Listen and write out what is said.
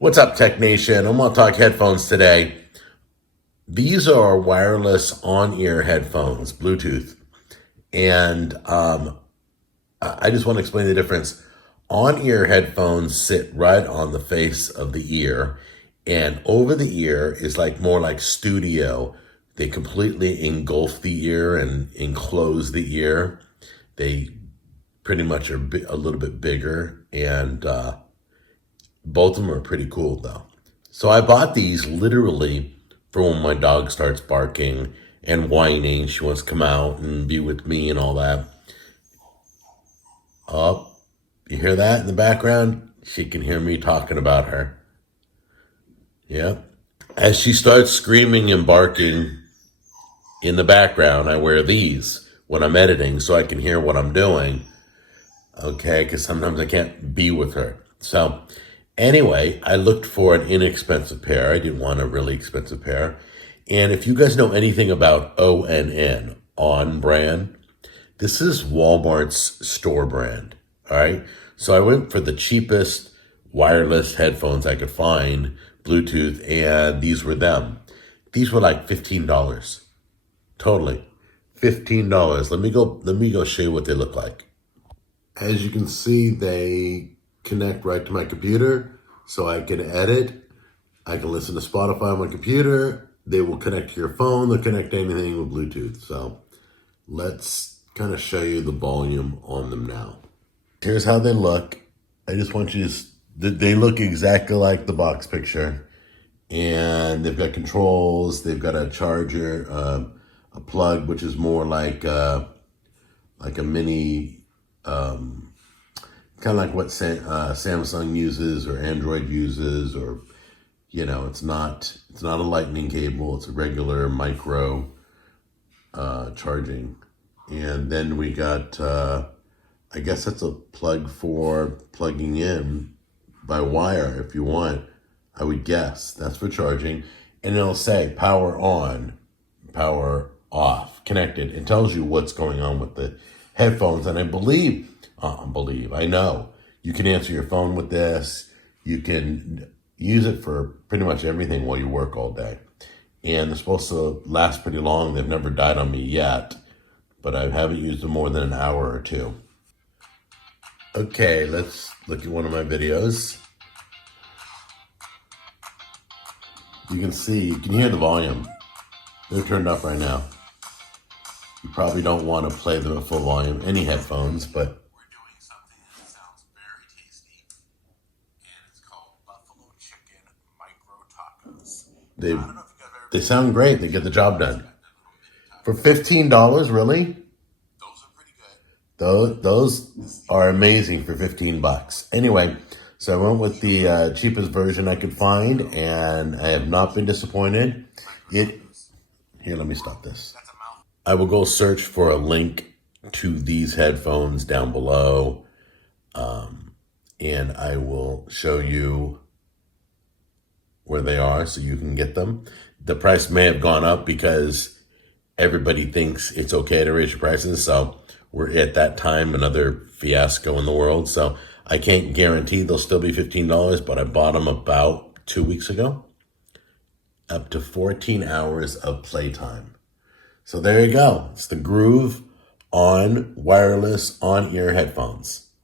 What's up, Tech Nation? I'm going to talk headphones today. These are wireless on-ear headphones, Bluetooth. And I just want to explain the difference. On-ear headphones sit right on the face of the ear, and over the ear is more like studio. They completely engulf the ear and enclose the ear. They pretty much are a little bit bigger, and both of them are pretty cool though. So I bought these literally for when my dog starts barking and whining. She wants to come out and be with me and all that. Oh, you hear that in the background? She can hear me talking about her. Yeah. As she starts screaming and barking in the background, I wear these when I'm editing so I can hear what I'm doing. Okay, because sometimes I can't be with her. So anyway, I looked for an inexpensive pair. I didn't want a really expensive pair. And if you guys know anything about ONN, On Brand, this is Walmart's store brand. All right. So I went for the cheapest wireless headphones I could find, Bluetooth, and these were them. These were like $15. Totally. $15. Let me go show you what they look like. As you can see, they connect right to my computer, so I can edit. I can listen to Spotify on my computer. They will connect to your phone. They'll connect to anything with Bluetooth. So let's kind of show you the volume on them now. Here's how they look. I just want you to, they look exactly like the box picture. And they've got controls. They've got a charger, a plug, which is more like a mini, kind of like what Samsung uses or Android uses, or it's not a lightning cable. It's a regular micro charging. And then we got I guess that's a plug for plugging in by wire if you want. I would guess that's for charging, and it'll say power on, power off, connected. It tells you what's going on with the headphones, and I know you can answer your phone with this. You can use it for pretty much everything while you work all day. And they're supposed to last pretty long. They've never died on me yet, but I haven't used them more than an hour or two. Okay, let's look at one of my videos. You can hear the volume. They're turned up right now. You probably don't want to play them at full volume, any headphones, but we're doing something that sounds very tasty, and it's called buffalo chicken micro tacos. they I don't know if you guys have ever they sound great. They get the job done. For $15, really? those are pretty good. Those are amazing for $15. Anyway, so I went with the cheapest version I could find, and I have not been disappointed. Here, let me stop this. That's a mouth. I will go search for a link to these headphones down below, and I will show you where they are so you can get them. The price may have gone up because everybody thinks it's okay to raise your prices. So we're at that time, another fiasco in the world. So I can't guarantee they'll still be $15, but I bought them about 2 weeks ago. Up to 14 hours of playtime. So there you go. It's the Groove on wireless on-ear headphones.